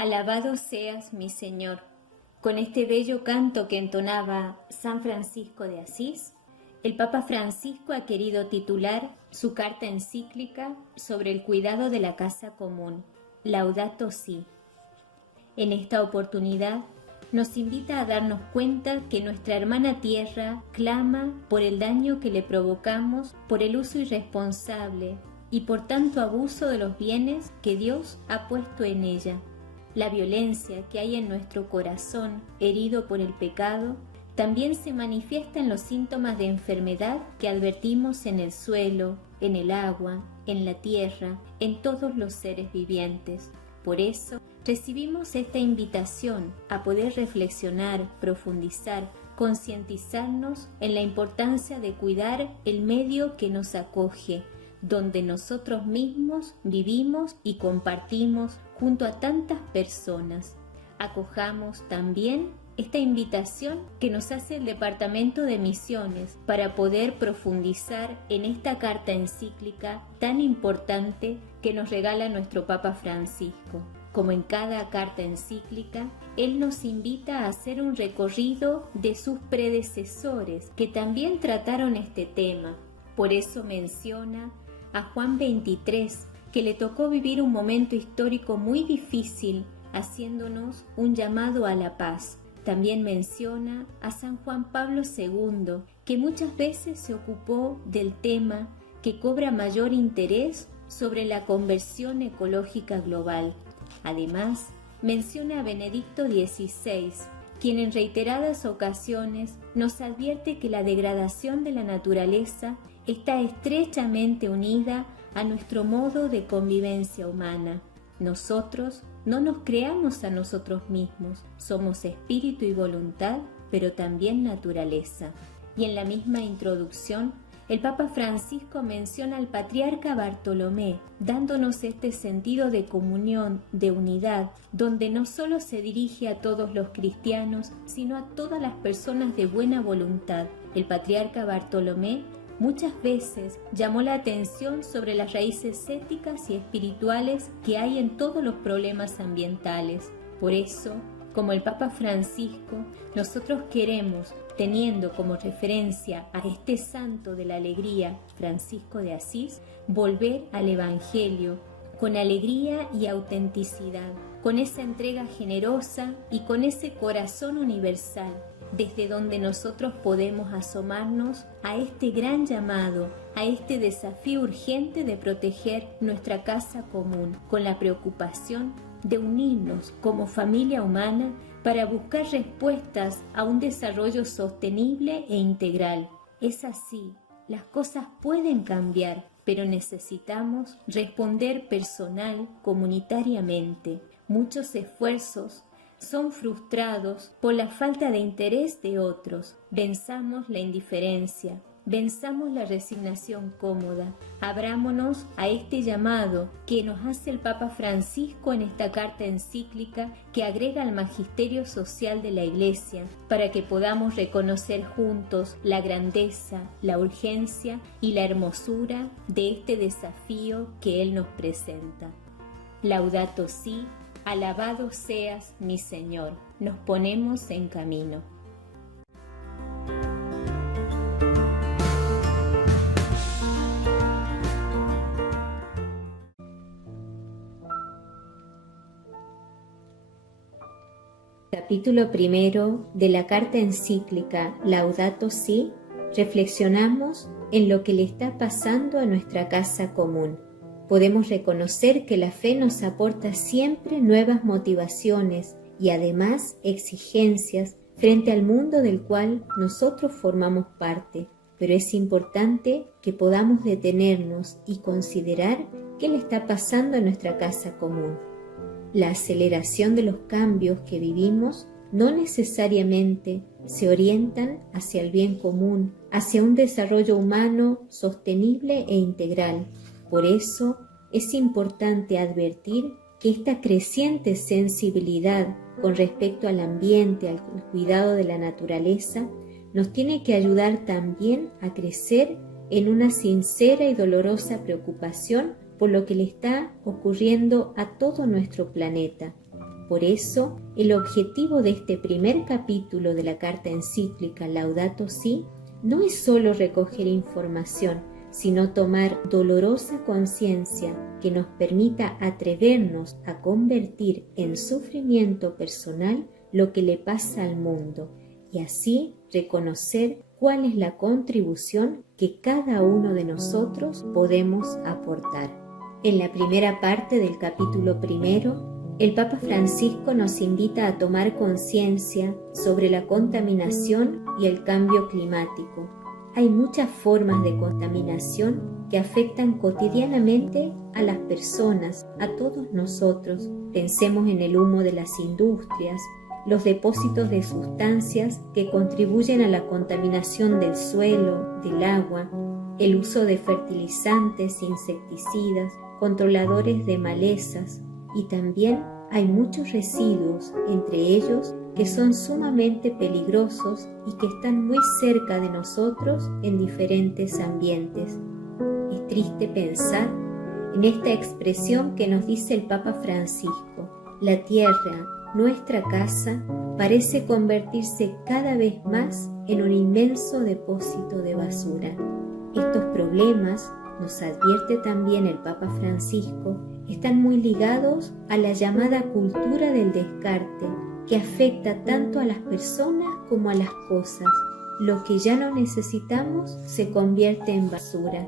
Alabado seas, mi Señor. Con este bello canto que entonaba San Francisco de Asís, el Papa Francisco ha querido titular su carta encíclica sobre el cuidado de la casa común, Laudato Si. En esta oportunidad nos invita a darnos cuenta que nuestra hermana tierra clama por el daño que le provocamos por el uso irresponsable y por tanto abuso de los bienes que Dios ha puesto en ella. La violencia que hay en nuestro corazón herido por el pecado también se manifiesta en los síntomas de enfermedad que advertimos en el suelo, en el agua, en la tierra, en todos los seres vivientes. Por eso, recibimos esta invitación a poder reflexionar, profundizar, concientizarnos en la importancia de cuidar el medio que nos acoge, donde nosotros mismos vivimos y compartimos junto a tantas personas. Acojamos también esta invitación que nos hace el Departamento de Misiones para poder profundizar en esta carta encíclica tan importante que nos regala nuestro Papa Francisco. Como en cada carta encíclica, él nos invita a hacer un recorrido de sus predecesores que también trataron este tema. Por eso menciona a Juan XXIII, que le tocó vivir un momento histórico muy difícil, haciéndonos un llamado a la paz. También menciona a San Juan Pablo II, que muchas veces se ocupó del tema que cobra mayor interés sobre la conversión ecológica global. Además, menciona a Benedicto XVI, quien en reiteradas ocasiones nos advierte que la degradación de la naturaleza está estrechamente unida a nuestro modo de convivencia humana. Nosotros no nos creamos a nosotros mismos, somos espíritu y voluntad, pero también naturaleza. Y en la misma introducción, el Papa Francisco menciona al patriarca Bartolomé, dándonos este sentido de comunión, de unidad, donde no solo se dirige a todos los cristianos, sino a todas las personas de buena voluntad. El patriarca Bartolomé muchas veces llamó la atención sobre las raíces éticas y espirituales que hay en todos los problemas ambientales. Por eso, como el Papa Francisco, nosotros queremos, teniendo como referencia a este santo de la alegría, Francisco de Asís, volver al Evangelio con alegría y autenticidad, con esa entrega generosa y con ese corazón universal, desde donde nosotros podemos asomarnos a este gran llamado, a este desafío urgente de proteger nuestra casa común, con la preocupación de unirnos como familia humana para buscar respuestas a un desarrollo sostenible e integral. Es así, las cosas pueden cambiar, pero necesitamos responder personal, comunitariamente. Muchos esfuerzos son frustrados por la falta de interés de otros. Venzamos la indiferencia, venzamos la resignación cómoda. Abrámonos a este llamado que nos hace el Papa Francisco en esta carta encíclica que agrega al magisterio social de la Iglesia para que podamos reconocer juntos la grandeza, la urgencia y la hermosura de este desafío que Él nos presenta. Laudato Si. Alabado seas, mi Señor. Nos ponemos en camino. Capítulo primero de la carta encíclica Laudato Si. Reflexionamos en lo que le está pasando a nuestra casa común. Podemos reconocer que la fe nos aporta siempre nuevas motivaciones y además exigencias frente al mundo del cual nosotros formamos parte. Pero es importante que podamos detenernos y considerar qué le está pasando a nuestra casa común. La aceleración de los cambios que vivimos no necesariamente se orientan hacia el bien común, hacia un desarrollo humano sostenible e integral. Por eso es importante advertir que esta creciente sensibilidad con respecto al ambiente, al cuidado de la naturaleza, nos tiene que ayudar también a crecer en una sincera y dolorosa preocupación por lo que le está ocurriendo a todo nuestro planeta. Por eso, el objetivo de este primer capítulo de la carta encíclica Laudato Si no es solo recoger información, sino tomar dolorosa conciencia que nos permita atrevernos a convertir en sufrimiento personal lo que le pasa al mundo y así reconocer cuál es la contribución que cada uno de nosotros podemos aportar. En la primera parte del capítulo primero, el Papa Francisco nos invita a tomar conciencia sobre la contaminación y el cambio climático. Hay muchas formas de contaminación que afectan cotidianamente a las personas, a todos nosotros. Pensemos en el humo de las industrias, los depósitos de sustancias que contribuyen a la contaminación del suelo, del agua, el uso de fertilizantes, insecticidas, controladores de malezas, y también hay muchos residuos, entre ellos, que son sumamente peligrosos y que están muy cerca de nosotros en diferentes ambientes. Es triste pensar en esta expresión que nos dice el Papa Francisco: la tierra, nuestra casa, parece convertirse cada vez más en un inmenso depósito de basura. Estos problemas, nos advierte también el Papa Francisco, están muy ligados a la llamada cultura del descarte, que afecta tanto a las personas como a las cosas. Lo que ya no necesitamos se convierte en basura.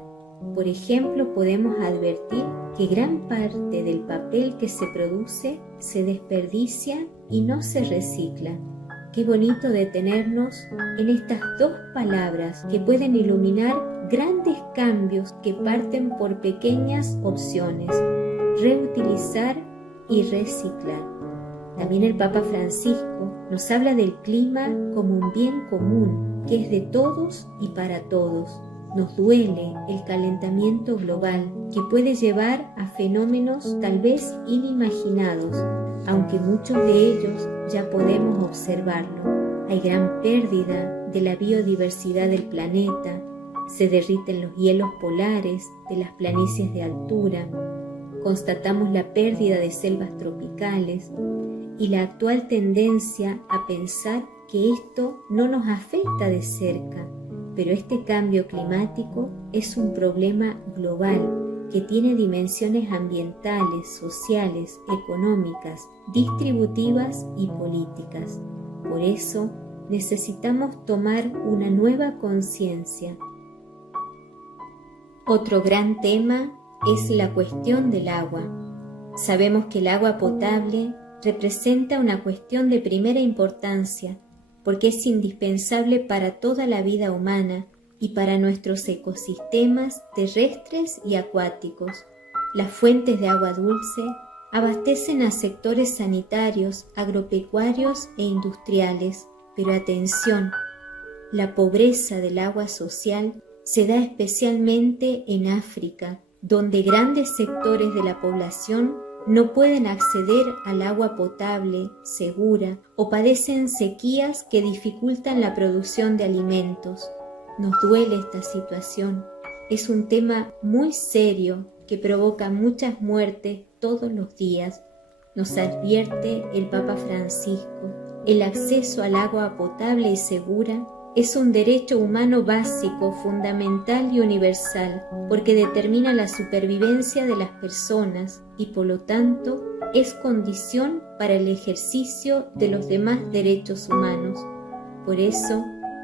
Por ejemplo, podemos advertir que gran parte del papel que se produce se desperdicia y no se recicla. Qué bonito detenernos en estas dos palabras que pueden iluminar grandes cambios que parten por pequeñas opciones: reutilizar y reciclar. También el Papa Francisco nos habla del clima como un bien común, que es de todos y para todos. Nos duele el calentamiento global, que puede llevar a fenómenos tal vez inimaginados, aunque muchos de ellos ya podemos observarlo. Hay gran pérdida de la biodiversidad del planeta, se derriten los hielos polares de las planicies de altura, constatamos la pérdida de selvas tropicales y la actual tendencia a pensar que esto no nos afecta de cerca, pero este cambio climático es un problema global que tiene dimensiones ambientales, sociales, económicas, distributivas y políticas. Por eso necesitamos tomar una nueva conciencia. Otro gran tema es la cuestión del agua. Sabemos que el agua potable representa una cuestión de primera importancia porque es indispensable para toda la vida humana y para nuestros ecosistemas terrestres y acuáticos. Las fuentes de agua dulce abastecen a sectores sanitarios, agropecuarios e industriales, pero atención, la pobreza del agua social se da especialmente en África, donde grandes sectores de la población no pueden acceder al agua potable, segura, o padecen sequías que dificultan la producción de alimentos. Nos duele esta situación. Es un tema muy serio que provoca muchas muertes todos los días. Nos advierte el Papa Francisco. El acceso al agua potable y segura es un derecho humano básico, fundamental y universal, porque determina la supervivencia de las personas y, por lo tanto, es condición para el ejercicio de los demás derechos humanos. Por eso,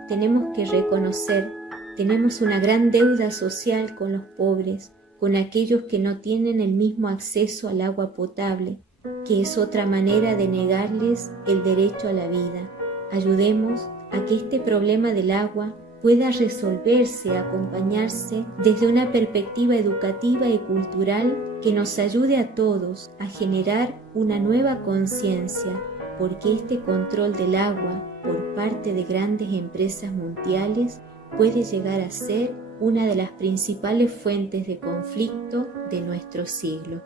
tenemos que reconocer, tenemos una gran deuda social con los pobres, con aquellos que no tienen el mismo acceso al agua potable, que es otra manera de negarles el derecho a la vida. Ayudemos a que este problema del agua pueda resolverse, acompañarse desde una perspectiva educativa y cultural que nos ayude a todos a generar una nueva conciencia, porque este control del agua por parte de grandes empresas mundiales puede llegar a ser una de las principales fuentes de conflicto de nuestro siglo.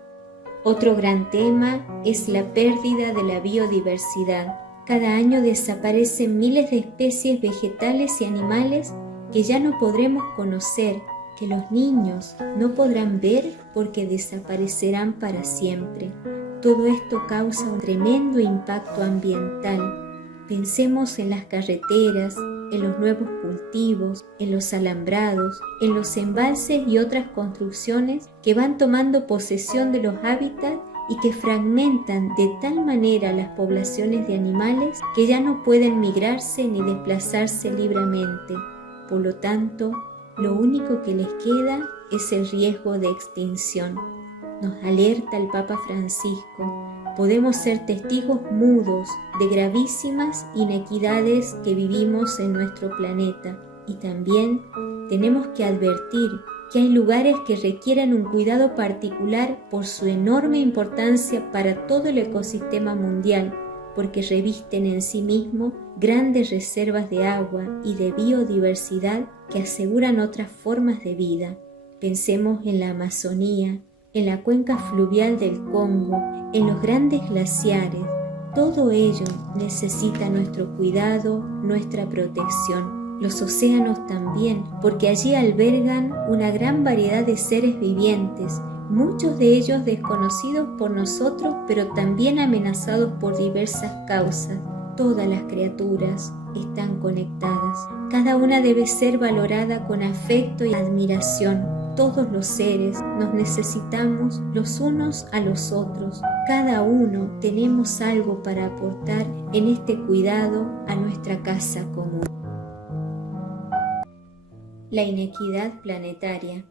Otro gran tema es la pérdida de la biodiversidad. Cada año desaparecen miles de especies vegetales y animales que ya no podremos conocer, que los niños no podrán ver porque desaparecerán para siempre. Todo esto causa un tremendo impacto ambiental. Pensemos en las carreteras, en los nuevos cultivos, en los alambrados, en los embalses y otras construcciones que van tomando posesión de los hábitats y que fragmentan de tal manera las poblaciones de animales que ya no pueden migrarse ni desplazarse libremente. Por lo tanto, lo único que les queda es el riesgo de extinción. Nos alerta el Papa Francisco. Podemos ser testigos mudos de gravísimas inequidades que vivimos en nuestro planeta, y también tenemos que advertir que hay lugares que requieren un cuidado particular por su enorme importancia para todo el ecosistema mundial, porque revisten en sí mismos grandes reservas de agua y de biodiversidad que aseguran otras formas de vida. Pensemos en la Amazonía, en la cuenca fluvial del Congo, en los grandes glaciares. Todo ello necesita nuestro cuidado, nuestra protección. Los océanos también, porque allí albergan una gran variedad de seres vivientes, muchos de ellos desconocidos por nosotros, pero también amenazados por diversas causas. Todas las criaturas están conectadas. Cada una debe ser valorada con afecto y admiración. Todos los seres nos necesitamos los unos a los otros. Cada uno tenemos algo para aportar en este cuidado a nuestra casa común. La inequidad planetaria.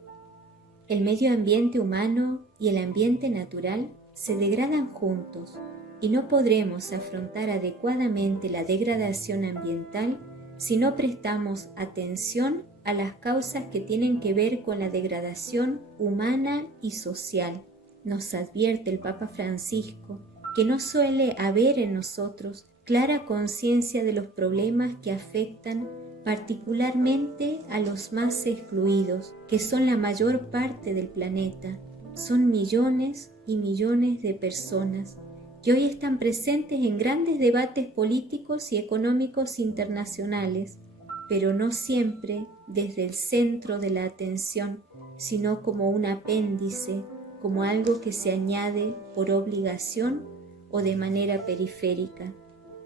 El medio ambiente humano y el ambiente natural se degradan juntos y no podremos afrontar adecuadamente la degradación ambiental si no prestamos atención a las causas que tienen que ver con la degradación humana y social. Nos advierte el Papa Francisco que no suele haber en nosotros clara conciencia de los problemas que afectan particularmente a los más excluidos, que son la mayor parte del planeta. Son millones y millones de personas que hoy están presentes en grandes debates políticos y económicos internacionales, pero no siempre desde el centro de la atención, sino como un apéndice, como algo que se añade por obligación o de manera periférica.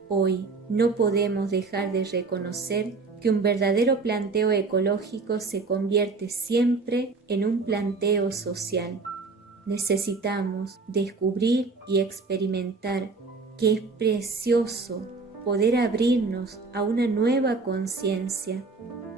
Hoy no podemos dejar de reconocer que un verdadero planteo ecológico se convierte siempre en un planteo social. Necesitamos descubrir y experimentar que es precioso poder abrirnos a una nueva conciencia,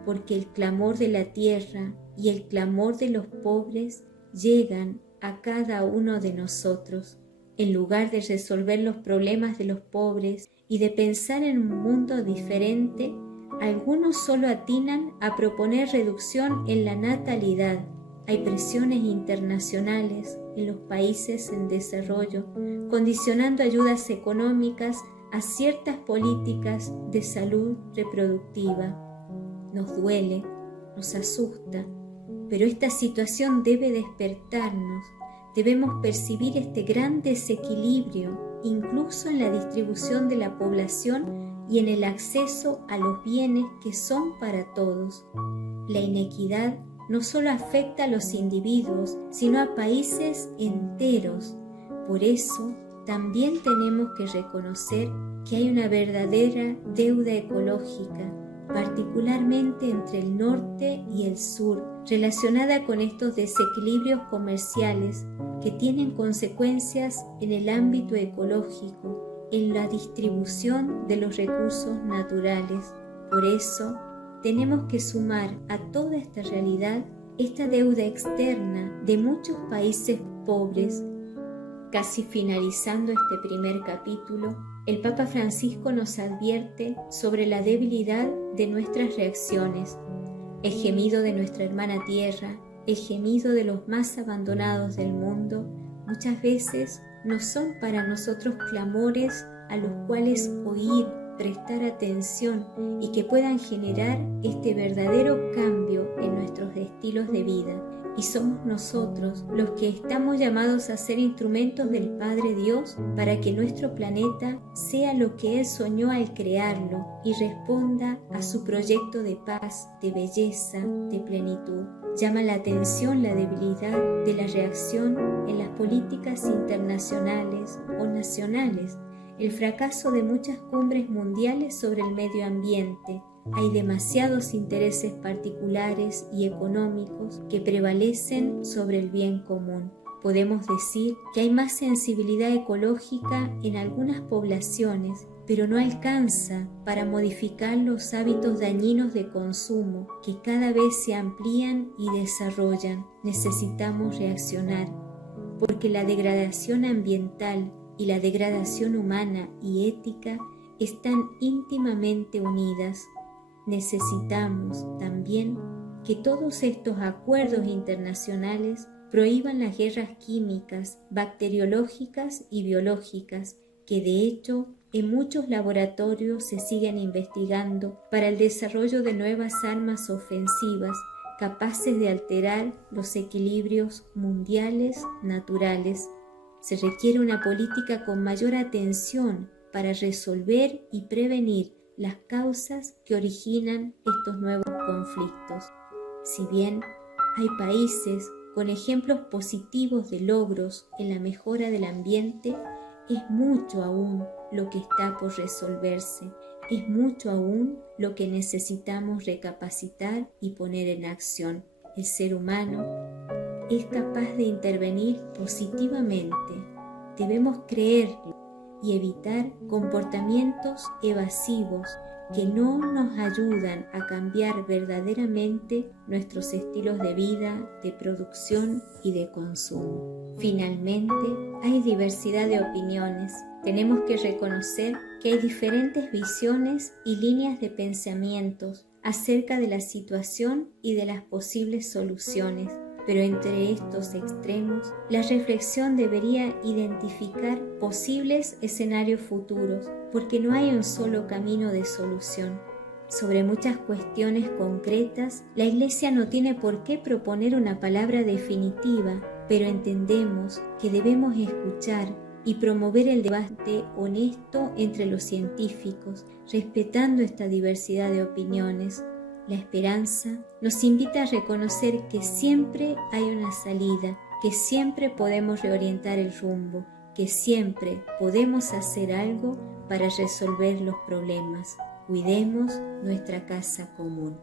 porque el clamor de la tierra y el clamor de los pobres llegan a cada uno de nosotros. En lugar de resolver los problemas de los pobres y de pensar en un mundo diferente, algunos solo atinan a proponer reducción en la natalidad. Hay presiones internacionales en los países en desarrollo, condicionando ayudas económicas a ciertas políticas de salud reproductiva. Nos duele, nos asusta, pero esta situación debe despertarnos. Debemos percibir este gran desequilibrio, incluso en la distribución de la población y en el acceso a los bienes que son para todos. La inequidad no solo afecta a los individuos, sino a países enteros. Por eso, también tenemos que reconocer que hay una verdadera deuda ecológica, particularmente entre el norte y el sur, relacionada con estos desequilibrios comerciales que tienen consecuencias en el ámbito ecológico, en la distribución de los recursos naturales. Por eso, tenemos que sumar a toda esta realidad esta deuda externa de muchos países pobres. Casi finalizando este primer capítulo, el Papa Francisco nos advierte sobre la debilidad de nuestras reacciones, el gemido de nuestra hermana tierra, el gemido de los más abandonados del mundo, muchas veces no son para nosotros clamores a los cuales oír, prestar atención y que puedan generar este verdadero cambio en nuestros estilos de vida. Y somos nosotros los que estamos llamados a ser instrumentos del Padre Dios para que nuestro planeta sea lo que Él soñó al crearlo y responda a su proyecto de paz, de belleza, de plenitud. Llama la atención la debilidad de la reacción en las políticas internacionales o nacionales, el fracaso de muchas cumbres mundiales sobre el medio ambiente. Hay demasiados intereses particulares y económicos que prevalecen sobre el bien común. Podemos decir que hay más sensibilidad ecológica en algunas poblaciones, pero no alcanza para modificar los hábitos dañinos de consumo que cada vez se amplían y desarrollan. Necesitamos reaccionar, porque la degradación ambiental y la degradación humana y ética están íntimamente unidas. Necesitamos también que todos estos acuerdos internacionales prohíban las guerras químicas, bacteriológicas y biológicas, que de hecho en muchos laboratorios se siguen investigando para el desarrollo de nuevas armas ofensivas capaces de alterar los equilibrios mundiales naturales. Se requiere una política con mayor atención para resolver y prevenir las causas que originan estos nuevos conflictos. Si bien hay países con ejemplos positivos de logros en la mejora del ambiente, es mucho aún lo que está por resolverse, es mucho aún lo que necesitamos recapacitar y poner en acción. El ser humano es capaz de intervenir positivamente. Debemos creerlo y evitar comportamientos evasivos que no nos ayudan a cambiar verdaderamente nuestros estilos de vida, de producción y de consumo. Finalmente, hay diversidad de opiniones. Tenemos que reconocer que hay diferentes visiones y líneas de pensamientos acerca de la situación y de las posibles soluciones. Pero entre estos extremos, la reflexión debería identificar posibles escenarios futuros, porque no hay un solo camino de solución. Sobre muchas cuestiones concretas, la Iglesia no tiene por qué proponer una palabra definitiva, pero entendemos que debemos escuchar y promover el debate honesto entre los científicos, respetando esta diversidad de opiniones. La esperanza nos invita a reconocer que siempre hay una salida, que siempre podemos reorientar el rumbo, que siempre podemos hacer algo para resolver los problemas. Cuidemos nuestra casa común.